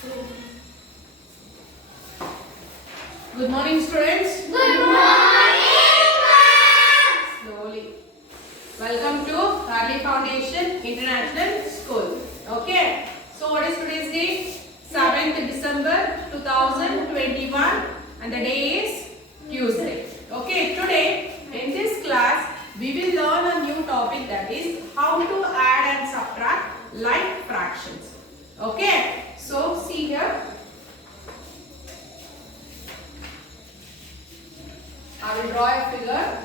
Good morning, students. Good morning, ma'am. Slowly. Welcome to Harley Foundation International School. Okay. So what is today's date? 7th December 2021 and the day is Tuesday. Okay. Today in this class we will learn a new topic, that is how to add and subtract like fractions. Okay. So see here. I will draw a figure.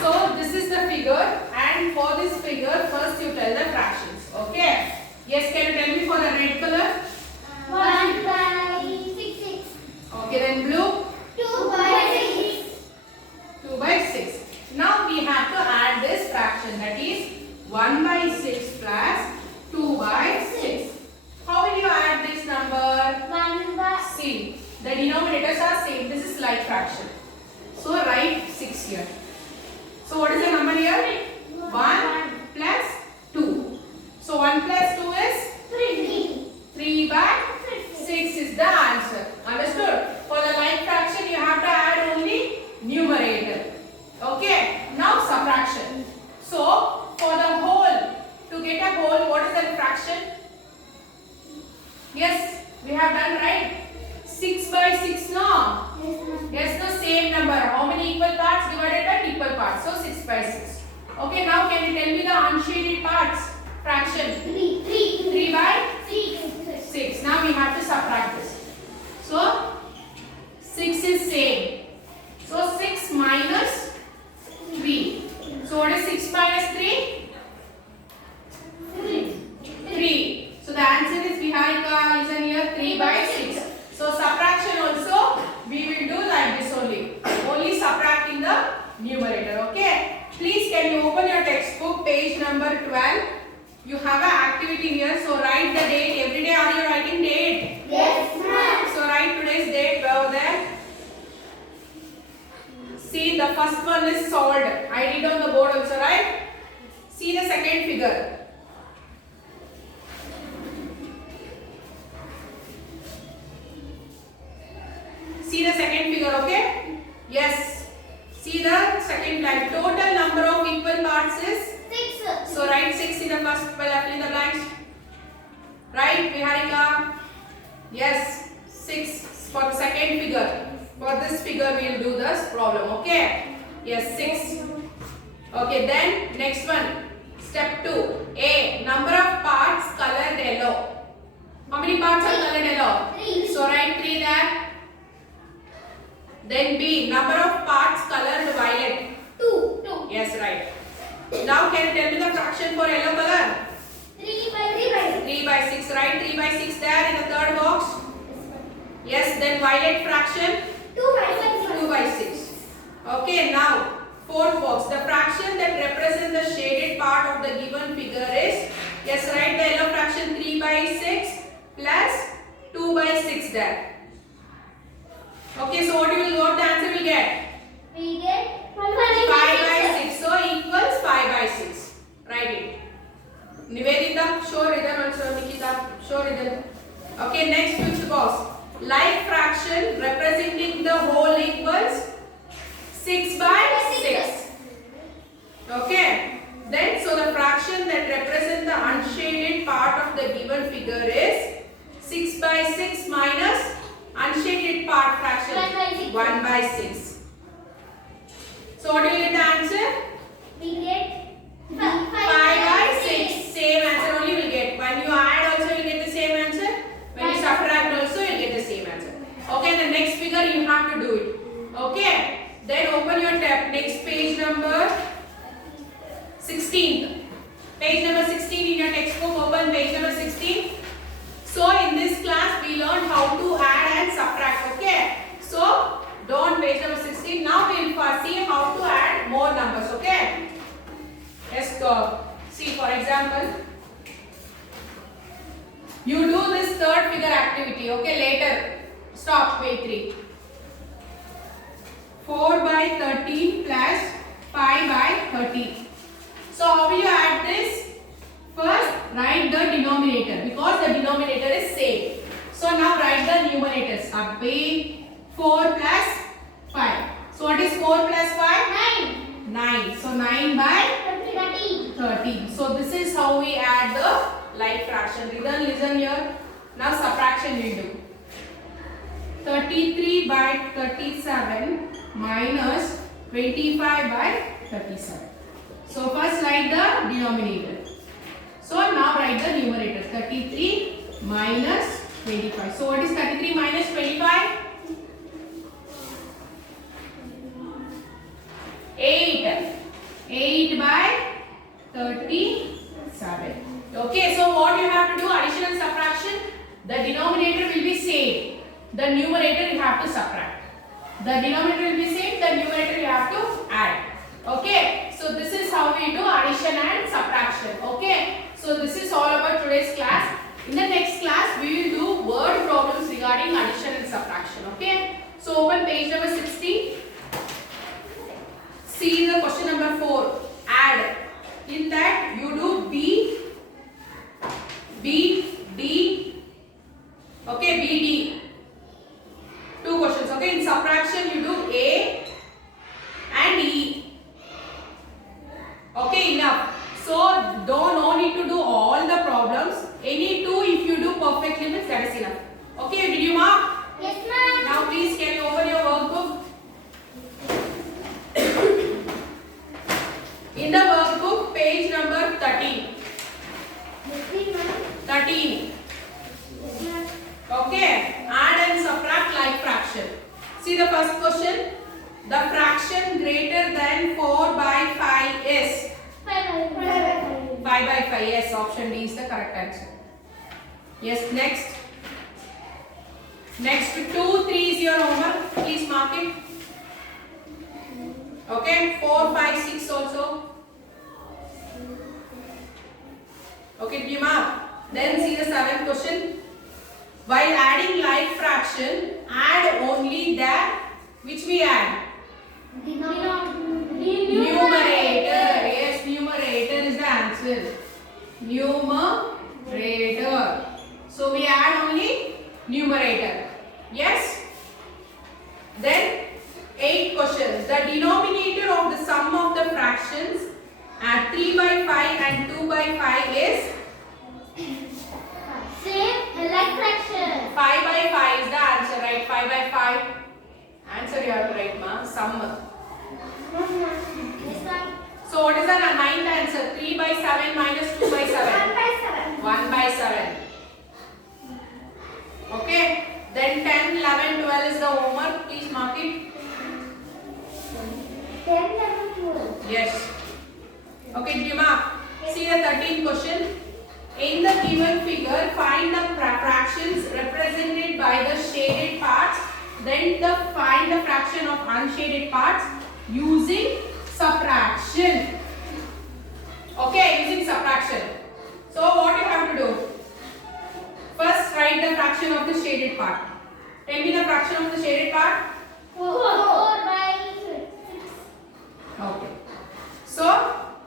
So this is the figure, and for this figure first you tell the fractions. Okay. Yes, can you tell me for the red color? 1 by 6. Okay, then blue. 2 by 6. 2 by 6. Now we have to add this fraction, that is 1 by 6 plus 2 by 6. How will you add this number? 1 by See, the denominators are same. This is like fraction. So write 6 here. So what is the number here? 1 plus 2. So 1 plus 2 is 3. 3 by 6 is the answer. Understood? For the like fraction you have to add only numerator. Okay. Now subtraction. So for the whole, to get a whole, what is the fraction? Yes, we have done, right? 6 by 6 no? Yes, no, same number. How many equal parts divided by equal parts? So 6 by 6. Okay, now can you tell me the unshaded parts? Fraction. 3 by 6. Now we have to subtract this. So 6 is same. So 6 minus 3. So what is 6 minus 3? 3. So the answer is Viharika, listen here, 3 by 6. So subtraction also we will do like this only. Only subtracting the numerator. Okay. Please can you open your textbook, page number 12. You have an activity here. So write the date. Every day are you writing date? Yes, ma'am. So write today's date over there. See, the first one is solved. I did on the board also, right? See the second figure. See the second figure, okay? Yes. See the second line. Total number of equal parts is? 6. So write 6 in the first, fill in the blanks. Right, Viharika? Yes, 6 for the second figure. For this figure we will do this problem, okay? Yes, 6. Okay, then next one. Step 2. A. Number of parts colored yellow. How many parts are colored yellow? 3. So write 3 there. Then B. Number of parts colored violet. 2. Yes, right. Now can you tell me the fraction for yellow color? 3 by 3 by 6. Write 3 by 6 there in the third box. Yes, then violet fraction 2 by 6. 2 by 6. Okay, now fourth box. The fraction that represents the shaded part of the given figure is, yes, write the yellow fraction 3 by 6 plus 2 by 6 there. Okay, so what the answer will get? We get 5 by 6. So equals 5 by 6. Write it. Nivedita, show Ridan also. Nikita, show Ridan. Okay, next fifth box. Like fraction representing the whole equals 6 by 6. Okay. Then so the fraction that represents the unshaded part of the given figure is 6 by 6 minus unshaded part fraction 1 by 6. So what will you get the answer? We get 5 by 6. Same answer only will get. When you add also you get the same answer. When you subtract also you get the same answer. Okay, the next figure you have to do it. Okay. Then open your tab. Next page number 16. Page number 16 in your textbook. Open page number 16. So in this class we learned how to add and subtract. Okay. Okay, later. Stop. Wait, 3. 4 by 13 plus 5 by 13. So how will you add this? First, write the denominator because the denominator is same. So now write the numerators. Abhi 4 plus 5. So what is 4 plus 5? 9. So 9 by 13. So this is how we add the like fraction. Listen here. Now subtraction we do. 33 by 37 minus 25 by 37. So first write the denominator. So now write the numerator. 33 minus 25. So what is 33 minus 25? 8. 8 by 37. Okay, so what you have to do? Addition and subtraction. The denominator will be same. The numerator you have to subtract. The denominator will be same. The numerator you have to add. Okay, so this is how we do addition and subtraction. Okay, so this is all about today's class. In the next class, we will do word problems regarding addition and subtraction. Okay, so open page number 60. See the question number 4. Add. In that you do B, D. Okay, B, D. 2 questions. Okay, in subtraction you do A and E. Okay, enough. So no need to do all the problems. Any 2 if you do perfect limits, that is enough. Okay, did you mark? Yes, ma'am. Now please can you open your workbook? In the workbook, page number 13. 13. Okay, add and subtract like fraction. See the first question. The fraction greater than 4 by 5 is 5 by 5. Yes, option D is the correct answer. Yes, next. Next, 2, 3 is your homework. Please mark it. Okay, 4, 5, 6 also. Okay, did you mark? Then see the 7th question. While adding like fraction, add only that which we add. Numerator. Yes, numerator is the answer. Numerator. So we add only numerator. Yes. Then 8th question. The denominator of the sum of the fractions at 3 by 5 and 2 by 5 is Same like fraction. 5 by 5 is the answer, right? 5 by 5. Answer you have to write, ma. Sum. Yes, ma'am. So what is the 9th answer? 3 by 7 minus 2 by 7. 1 by 7. Okay. Then 10, 11, 12 is the homework. Please mark it. 10, 11, 12. Yes. Okay, did you mark? See the 13th question. In the given figure, find the fractions represented by the shaded parts. Then find the fraction of unshaded parts using subtraction. Okay, using subtraction. So what you have to do? First write the fraction of the shaded part. Tell me the fraction of the shaded part. 4 by 6. Okay. So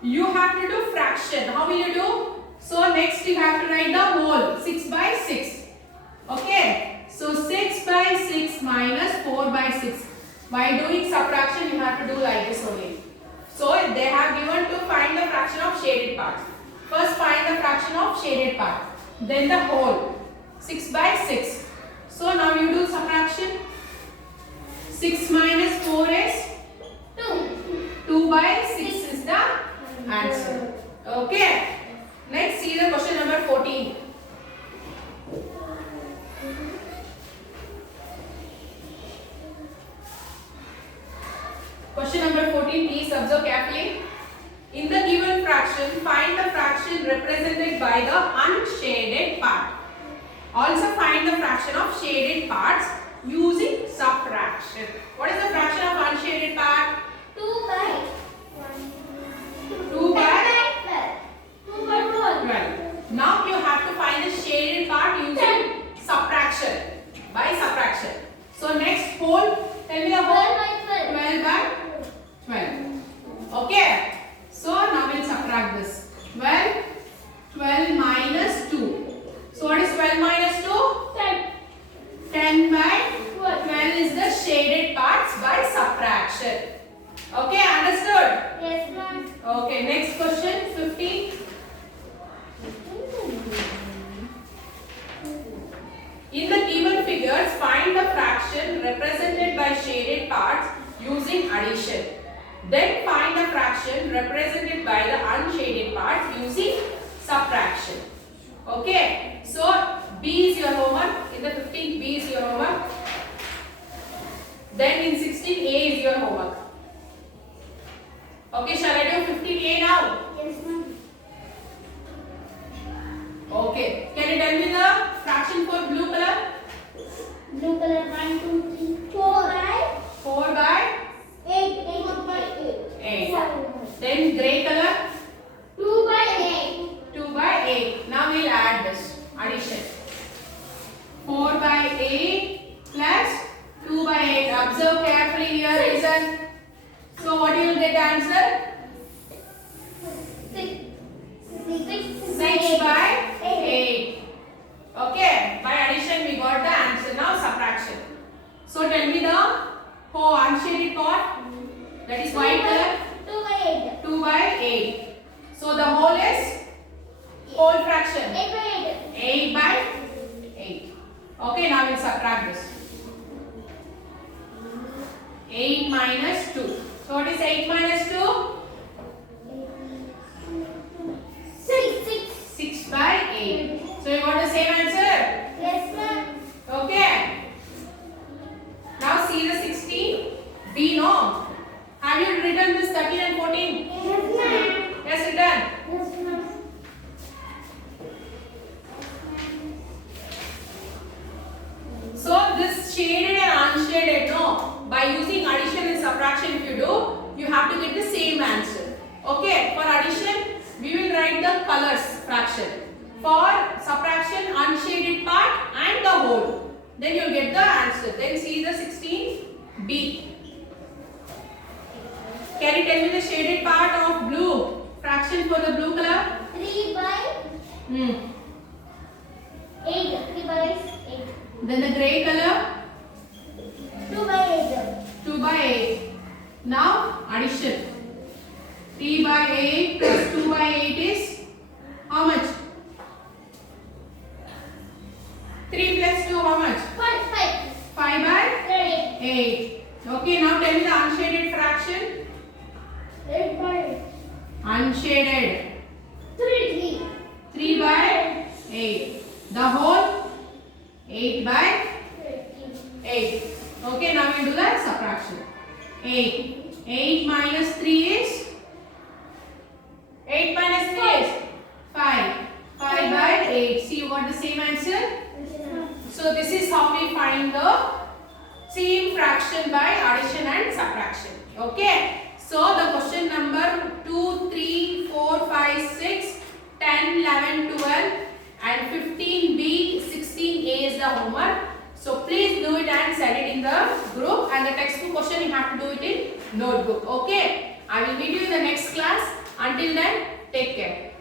you have to do fraction. How will you do? So next you have to write the whole. 6 by 6. Okay. So 6 by 6 minus 4 by 6. By doing subtraction you have to do like this only. So they have given to find the fraction of shaded parts. First find the fraction of shaded part. Then the whole. 6 by 6. So now you do subtraction. 6 minus 4 is 2. 2 by 6 is the answer. Okay. Next see the question number 14. Question number 14, please observe carefully. In the given fraction, find the fraction represented by the unshaded part. Also find the fraction of shaded parts using subtraction. What is the fraction of unshaded part? 2 by 2 by 12. 2 by 12. 12. Now you have to find the shaded part using subtraction. subtraction. So next whole, tell me the whole. 12 by 12. 12 by 12. Okay. So now we'll subtract this. 12 minus 2. So what is 12 minus 2? 10 by 12 is the shaded parts by subtraction. Okay, understood? Yes, ma'am. Okay, next question 15. In the given figures, find the fraction represented by shaded parts using addition. Then find the fraction represented by the unshaded parts using subtraction. Okay, so B is your homework. In the 15th, B is your homework. Then in 16, A is your homework. Okay, shall I do 15A now? Yes, ma'am. Okay, can you tell me the fraction for blue color? Blue color 1, 2, 3, 4 by 4 by 8. 8 by 8. 8. Then gray color 2 by 8. 2 by 8. Now we'll add this addition. 4 by 8 plus 2 by 8. Observe carefully here, listen. So what you will get answer? 6 6 by 8. Okay, by addition we got the answer. Now subtraction. So tell me the whole unshaded part, that is white color. 2 by 8. 2 by 8. So the whole is whole fraction. 8 by 8. 8 by 8. Okay, now we'll subtract this. 8 minus 2. So what is 8 minus 2? 6. 6 by 8. So you got the same answer? Yes, ma'am. Okay. Now see the 16. B no. Have you written this 13 and 14? Yes, ma'am. Yes, written. Yes, ma'am. So this shaded and unshaded, no. By using addition and subtraction, if you do, you have to get the same answer. Okay. For addition, we will write the colors fraction. For subtraction, unshaded part and the whole. Then you will get the answer. Then see the 16B. Can you tell me the shaded part of blue? Fraction for the blue color? 3 by 8. 3 by 8. Then the gray color? 2 by 8. 2 by 8. Now addition. 3 by 8 plus 2 by 8 is how much? 3 plus 2 how much? 5 5 by 8. 8. Okay, now tell me the unshaded fraction. 8 by Unshaded. 3. 3 by 8. The whole 8 by 8. Okay, now we do the subtraction. 8. 8 minus 3 is? 8 minus 3 is? 5. 5 by 8. See, you got the same answer? So this is how we find the same fraction by addition and subtraction. Okay. So the question number 2, 3, 4, 5, 6, 10, 11, 12 and 15B, 16A is the homework. So please do it and send it in the group, and the textbook question you have to do it in notebook. Okay. I will meet you in the next class. Until then, take care.